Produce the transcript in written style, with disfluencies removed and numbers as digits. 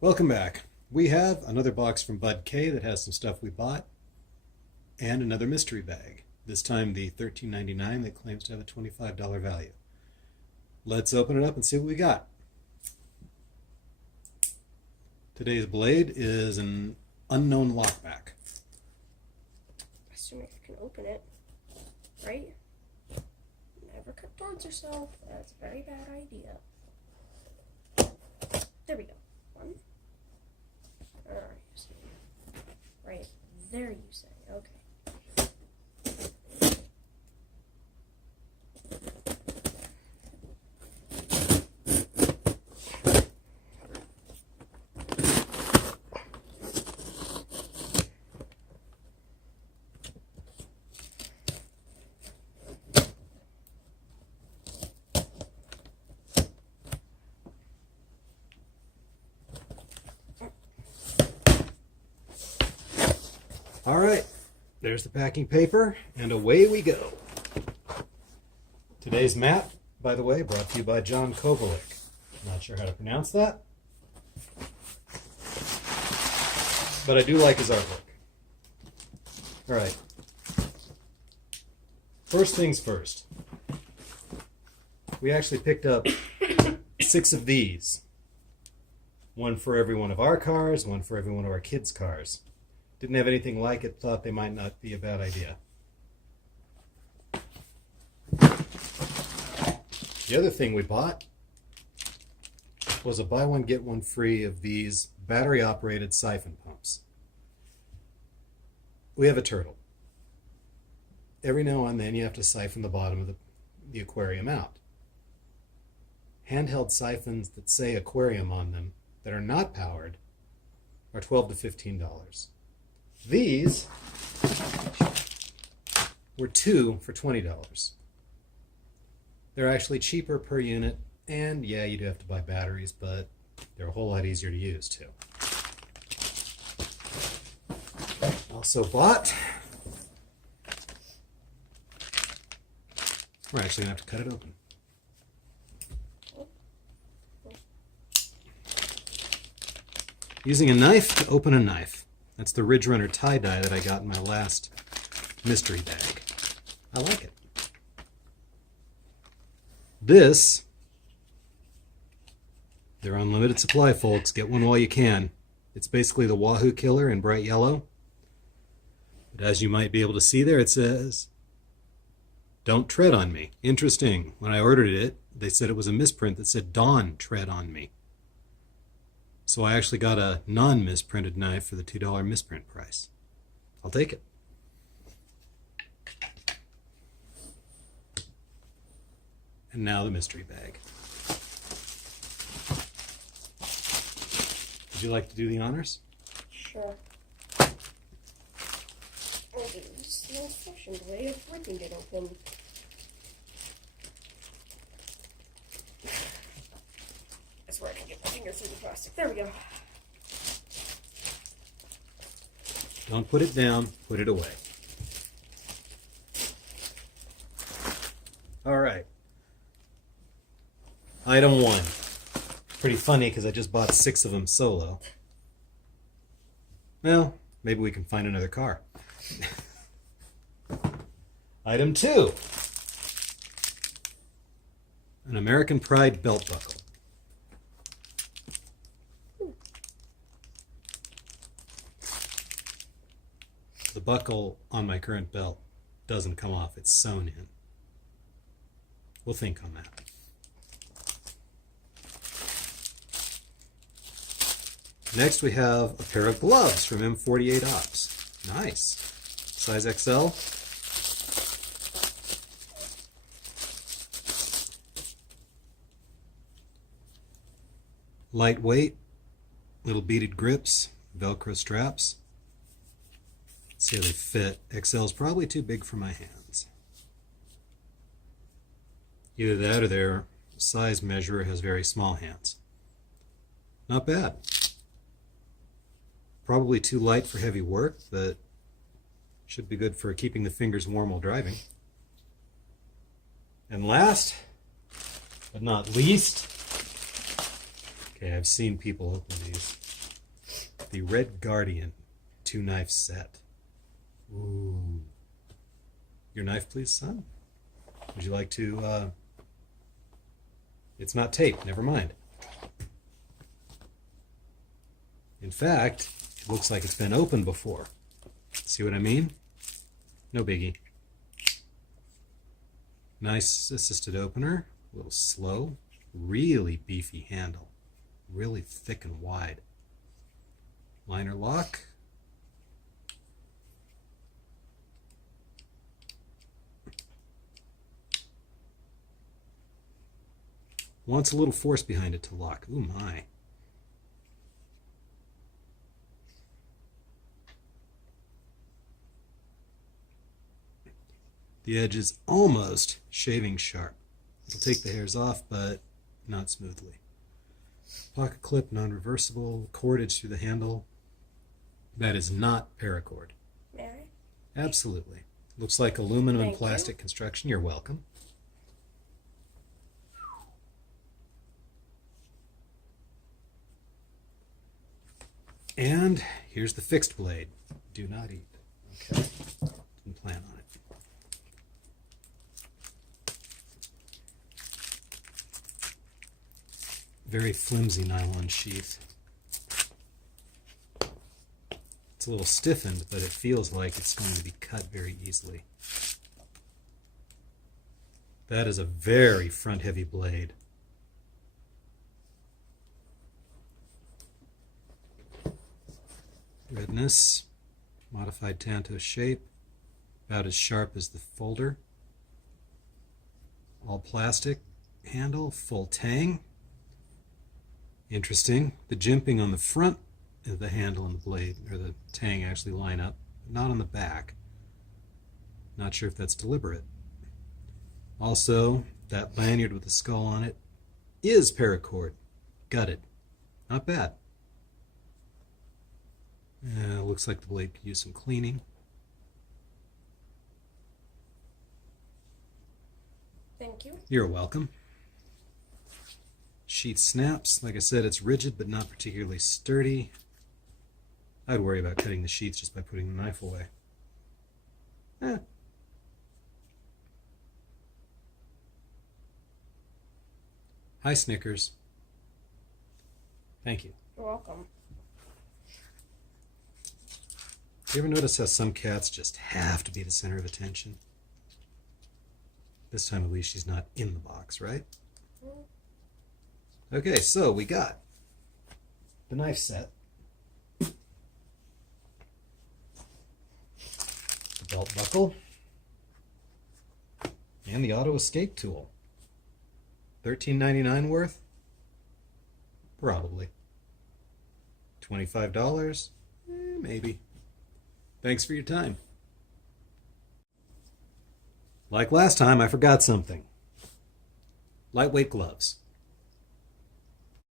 Welcome back. We have another box from BudK that has some stuff we bought and another mystery bag. This time the $13.99 that claims to have a $25 value. Let's open it up and see what we got. Today's blade is an unknown lockback. Assuming you can open it, right? Never cut towards yourself. That's a very bad idea. There we go. One. Right there, you say. Okay. All right, there's the packing paper, and away we go. Today's map, by the way, brought to you by John Kovalik. Not sure how to pronounce that, but I do like his artwork. All right, first things first. We actually picked up 6 of these. One for every one of our cars, one for every one of our kids' cars. Didn't have anything like it, thought they might not be a bad idea. The other thing we bought was a buy one get one free of these battery operated siphon pumps. We have a turtle. Every now and then you have to siphon the bottom of the aquarium out. Handheld siphons that say aquarium on them that are not powered are $12 to $15. These were 2 for $20. They're actually cheaper per unit, and yeah, you do have to buy batteries, but they're a whole lot easier to use too. Also bought, we're actually going to have to cut it open. Using a knife to open a knife. That's the Ridge Runner tie-dye that I got in my last mystery bag. I like it. This, they're on limited supply, folks. Get one while you can. It's basically the Wahoo Killer in bright yellow. But as you might be able to see there, it says, "Don't tread on me." Interesting. When I ordered it, they said it was a misprint that said, "Dawn, tread on me." So I actually got a non-misprinted knife for the $2 misprint price. I'll take it. And now the mystery bag. Would you like to do the honors? Sure. Oh, this is an old-fashioned way of ripping it open. That's where I can get my finger through the plastic. There we go. Don't put it down, put it away. All right. Item 1. Pretty funny because I just bought 6 of them solo. Well, maybe we can find another car. Item 2. An American Pride belt buckle. The buckle on my current belt doesn't come off, it's sewn in. We'll think on that. Next we have a pair of gloves from M48 Ops. Nice. Size XL. Lightweight, little beaded grips, Velcro straps. See how they fit. XL is probably too big for my hands. Either that or their size measurer has very small hands. Not bad. Probably too light for heavy work, but should be good for keeping the fingers warm while driving. And last, but not least, okay, I've seen people open these. The Red Guardian 2-knife set. Ooh. Your knife, please, son? Would you like to, It's not taped, never mind. In fact, it looks like it's been opened before. See what I mean? No biggie. Nice assisted opener. A little slow. Really beefy handle. Really thick and wide. Liner lock. Wants a little force behind it to lock. Ooh my. The edge is almost shaving sharp. It'll take the hairs off, but not smoothly. Pocket clip, non-reversible, cordage through the handle. That is not paracord. May I? Absolutely. Looks like aluminum and Thank plastic you. construction. You're welcome. And here's the fixed blade. Do not eat. Okay. Didn't plan on it. Very flimsy nylon sheath. It's a little stiffened, but it feels like it's going to be cut very easily. That is a very front-heavy blade. Redness, modified tanto shape, about as sharp as the folder. All plastic handle, full tang. Interesting. The jimping on the front of the handle and the blade, or the tang, actually line up, but not on the back. Not sure if that's deliberate. Also, that lanyard with the skull on it is paracord. Gutted. Not bad. Looks like the blade could use some cleaning. Thank you. You're welcome. Sheath snaps. Like I said, it's rigid but not particularly sturdy. I'd worry about cutting the sheath just by putting the knife away. Hi, Snickers. Thank you. You're welcome. You ever notice how some cats just have to be the center of attention? This time at least she's not in the box, right? Okay, so we got the knife set, the belt buckle, and the auto escape tool. $13.99 worth? Probably. $25? Maybe. Thanks for your time. Like last time, I forgot something. Lightweight gloves.